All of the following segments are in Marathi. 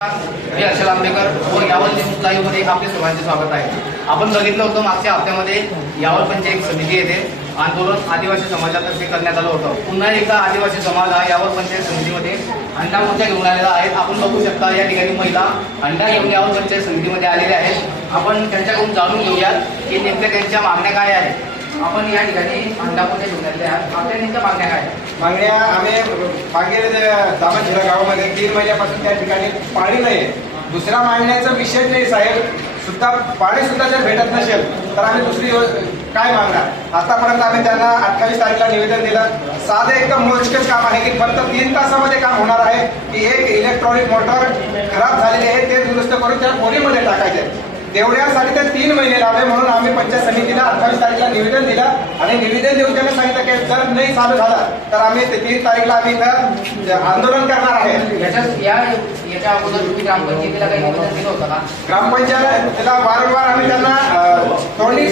मी हर्षल आंबेकर व यावल न्यूज लाईव्ह मध्ये आपले सर्वांचे स्वागत आहे. आपण बघितलं होतं मागच्या हप्त्यामध्ये यावल पंचायत समिती येथे आंदोलन आदिवासी समाजातर्फे करण्यात आलं होतं. पुन्हा एकदा आदिवासी समाज हा यावल पंचायत समितीमध्ये अंडा मोर्चा घेऊन आलेला आहे. आपण बघू शकता या ठिकाणी महिला अंडा घेऊन यावल पंचायत समितीमध्ये आलेल्या आहेत. आपण त्यांच्याकडून जाणून घेऊयात की नेमक्या त्यांच्या मागण्या काय आहेत. आपण या ठिकाणी अंडा मोर्चा घेऊन आलेले आहात. आपल्या नेमक्या मागण्या काय आहेत? मागण्या आम्ही मागील दामनझिरा गावामध्ये 3 महिन्यापासून त्या ठिकाणी पाणी नाही. दुसऱ्या मागण्याचा विषय नाही साहेब, सुद्धा पाणी सुद्धा जर भेटत नसेल तर आम्ही दुसरी काय मागणार. आतापर्यंत आम्ही त्यांना 28 तारखेला निवेदन दिलं. साधं एकदम मोजकेच काम आहे की फक्त 3 तासामध्ये काम होणार आहे की एक इलेक्ट्रॉनिक मोटर खराब झालेली आहे ते दुरुस्त करून त्या खोलीमध्ये टाकायचे. तेवढ्यासाठी ते 3 महिने लावले. म्हणून आम्ही पंचायत समितीला 28 तारखेला निवेदन दिलं आणि निवेदन देऊन त्यांना सांगितलं की जर नाही चालू झालं तर आम्ही 3 तारीखला आम्ही इथं आंदोलन करणार आहे. याच्या अगोदर तुम्ही ग्रामपंचायतीला काही निवेदन दिलं होतं का? ग्रामपंचायतीला वारंवार आम्ही त्यांना तोंडी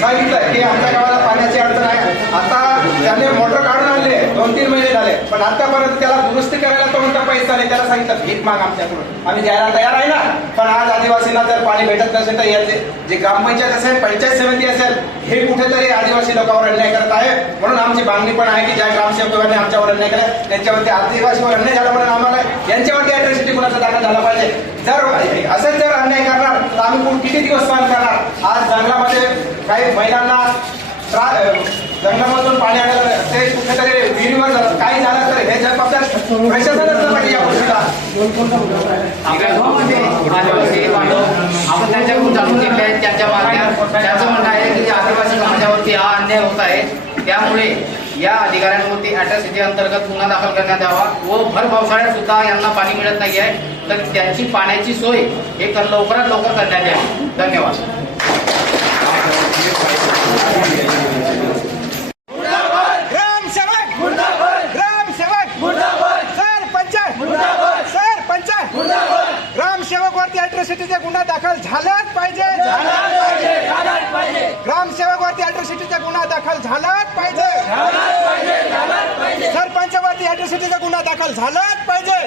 सांगितलं की आमच्या गावाला पाण्याची अडचण आहे. आता त्यांनी मोटर काढून आणले 2-3 महिने झाले पण आतापर्यंत त्याला दुरुस्ती करायला तो म्हणता पैसा नाही. त्याला सांगितलं भीक माग आमच्याकडून, आम्ही द्यायला तयार आहे ना. पण आज आदिवासीला जर पाणी भेटत नसेल तर याचे जे ग्रामपंचायत असेल पंचायत समिती असेल हे कुठेतरी आदिवासी लोकांवर अन्याय करत आहे. म्हणून आमची मागणी पण आहे की ज्या ग्रामसेवकांनी आमच्यावर अन्याय केला त्यांच्यावरती आदिवासीवर अन्याय झाला म्हणून आम्हाला यांच्यावरती अॅट्रॉसिटी गुन्हा दाखल झाला पाहिजे. जर असंच जर अन्याय करणार तर आम्ही किती दिवस सहन करणार. आज जंगलामध्ये काही महिलांना जंगलामधून पाणी आणायला ते कुठेतरी विहिरीवर काही झालं तर हे जबाबदार प्रशासनच पाहिजे या गोष्टीला. आपल्या गावामध्ये आदिवासी बांधव आपण त्यांच्याकडून जाणून घेतले आहेत त्यांच्या मागण्या. त्यांचं म्हणणं आहे की आदिवासी समाजावरती हा अन्याय होत आहे त्यामुळे या अधिकाऱ्यांवरती अॅट्रॉसिटी अंतर्गत गुन्हा दाखल करण्यात यावा व भर पावसाळ्यात सुद्धा यांना पाणी मिळत नाही आहे तर त्यांची पाण्याची सोय हे लवकरात लवकर करण्यात यावी. धन्यवाद. ग्रामसेवकवरती अॅट्रॉसिटीचा गुन्हा दाखल झालाच पाहिजे. ग्रामसेवकवरती अॅट्रॉसिटीचा गुन्हा दाखल झालाच पाहिजे. सरपंचवरती अॅट्रॉसिटीचा गुन्हा दाखल झालाच पाहिजे.